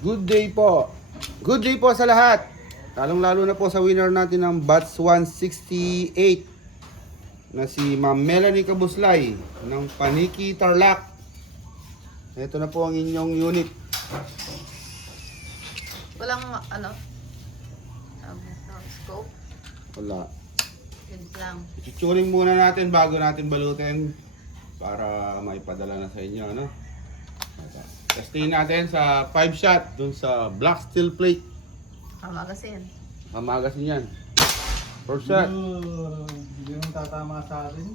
Good day po. Good day po sa lahat. Lalong-lalo na po sa winner natin ng Batch 168 na si Ma'am Melanie Kabuslay ng Paniki Tarlac. Ito na po ang inyong unit. Walang scope. Wala. Yun lang. I-tuning muna natin bago natin balutin para maipadala na sa inyo, ano? Testing natin sa 5 shot dun sa black steel plate. Magasin. Hamagasin yan. First shot. Hindi mo tatama sa atin.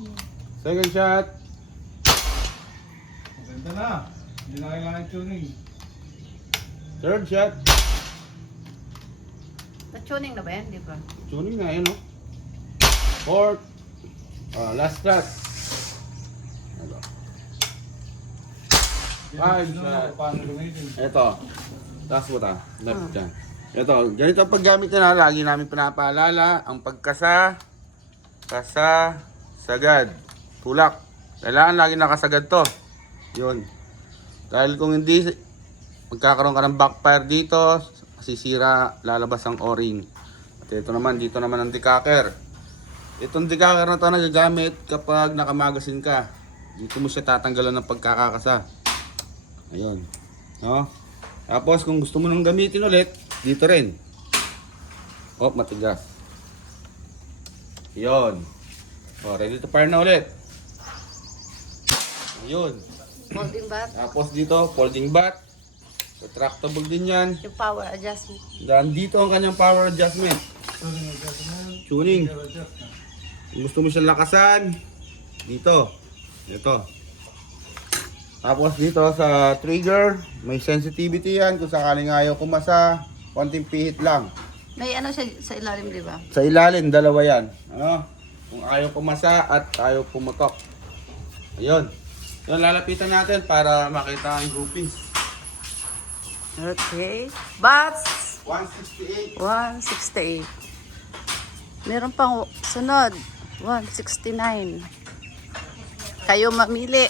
Second shot. Maganda na. Hindi na kailangan tuning. Third shot. Na-tuning na ba yan? Di ba? Tuning na yun, no? Fourth. Last shot. Ito. Five shot. Paano gamitin? Ito. Taas mo ta. Left dyan. Ito. Ganito ang paggamit na lagi namin pinapaalala. Ang pagkasa. Kasa. Sagad. Tulak. Kailangan lagi nakasagad to. Yun. Dahil kung hindi magkakaroon ka ng backfire dito, masisira, lalabas ang o-ring. At ito naman, dito naman ang decacker. Itong decacker na to nagagamit kapag nakamagasin ka. Dito mo siya tatanggalan ng pagkakakasa. Ayun. No? Tapos kung gusto mo nang gamitin ulit, dito rin. Oh, matigas. Ayun. Oh, ready to fire na ulit. Ayun. Folding bat. Tapos dito, folding bat. Retractable din yan. Yung power adjustment. Dan dito ang kanyang power adjustment. Tuning adjustment. Tuning. Adjust na. Kung gusto mo siyang lakasan, dito. Ito. Tapos dito sa trigger, may sensitivity yan. Kung sakaling ayaw kumasa, konting pihit lang. May ano siya sa ilalim, di ba? Sa ilalim, dalawa yan. Ano? Kung ayaw kumasa at ayaw pumutok. Ayun. Yun, lalapitan natin para makita ang groupings. Okay. Bats 168. 168. Meron pang sunod. 169. Kayo mamili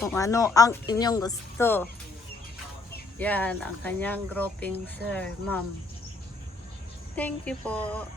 kung ano ang inyong gusto. Yan ang kanyang grouping, sir, ma'am. Thank you po.